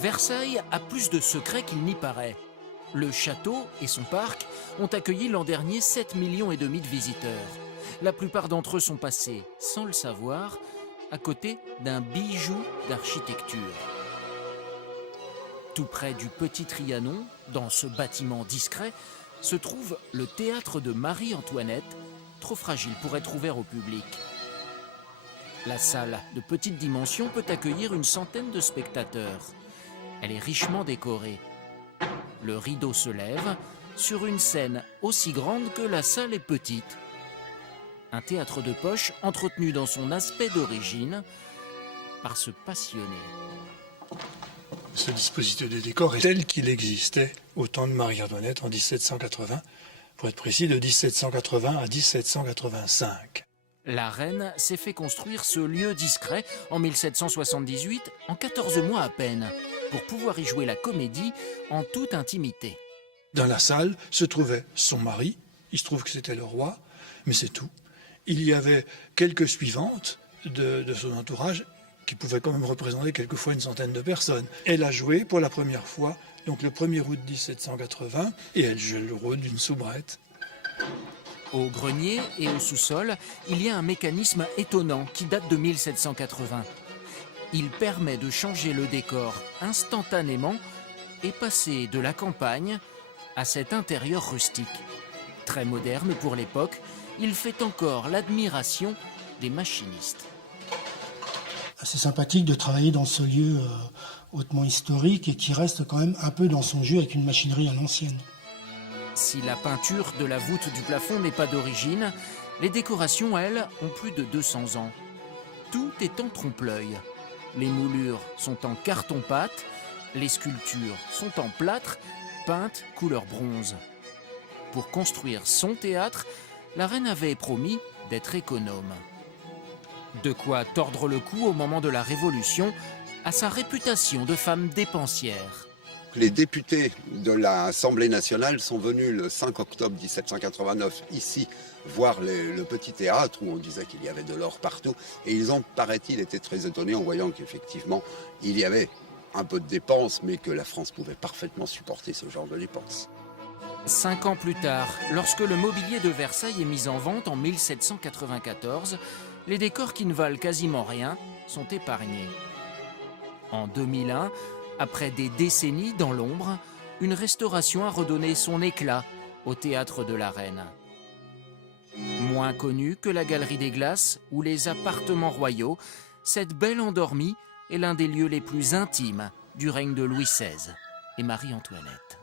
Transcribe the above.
Versailles a plus de secrets qu'il n'y paraît. Le château et son parc ont accueilli l'an dernier 7,5 millions de visiteurs. La plupart d'entre eux sont passés, sans le savoir, à côté d'un bijou d'architecture. Tout près du Petit Trianon, dans ce bâtiment discret, se trouve le théâtre de Marie-Antoinette, trop fragile pour être ouvert au public. La salle de petite dimension peut accueillir une centaine de spectateurs. Elle est richement décorée. Le rideau se lève sur une scène aussi grande que la salle est petite. Un théâtre de poche entretenu dans son aspect d'origine par ce passionné. Ce dispositif de décor est tel qu'il existait au temps de Marie-Antoinette en 1780, pour être précis de 1780 à 1785. La reine s'est fait construire ce lieu discret en 1778, en 14 mois à peine, pour pouvoir y jouer la comédie en toute intimité. Dans la salle se trouvait son mari, il se trouve que c'était le roi, mais c'est tout. Il y avait quelques suivantes de son entourage qui pouvaient quand même représenter quelquefois une centaine de personnes. Elle a joué pour la première fois, donc le 1er août 1780, et elle joue le rôle d'une soubrette. Au grenier et au sous-sol, il y a un mécanisme étonnant qui date de 1780. Il permet de changer le décor instantanément et passer de la campagne à cet intérieur rustique. Très moderne pour l'époque, il fait encore l'admiration des machinistes. C'est sympathique de travailler dans ce lieu hautement historique et qui reste quand même un peu dans son jus avec une machinerie à l'ancienne. Si la peinture de la voûte du plafond n'est pas d'origine, les décorations, elles, ont plus de 200 ans. Tout est en trompe-l'œil. Les moulures sont en carton-pâte, les sculptures sont en plâtre, peintes couleur bronze. Pour construire son théâtre, la reine avait promis d'être économe. De quoi tordre le cou au moment de la Révolution à sa réputation de femme dépensière. Les députés de l'Assemblée nationale sont venus le 5 octobre 1789 ici voir le petit théâtre où on disait qu'il y avait de l'or partout et ils ont, paraît-il, été très étonnés en voyant qu'effectivement il y avait un peu de dépenses mais que la France pouvait parfaitement supporter ce genre de dépenses. 5 ans plus tard, lorsque le mobilier de Versailles est mis en vente en 1794, les décors qui ne valent quasiment rien sont épargnés. En 2001, après des décennies dans l'ombre, une restauration a redonné son éclat au théâtre de la Reine. Moins connue que la Galerie des Glaces ou les appartements royaux, cette belle endormie est l'un des lieux les plus intimes du règne de Louis XVI et Marie-Antoinette.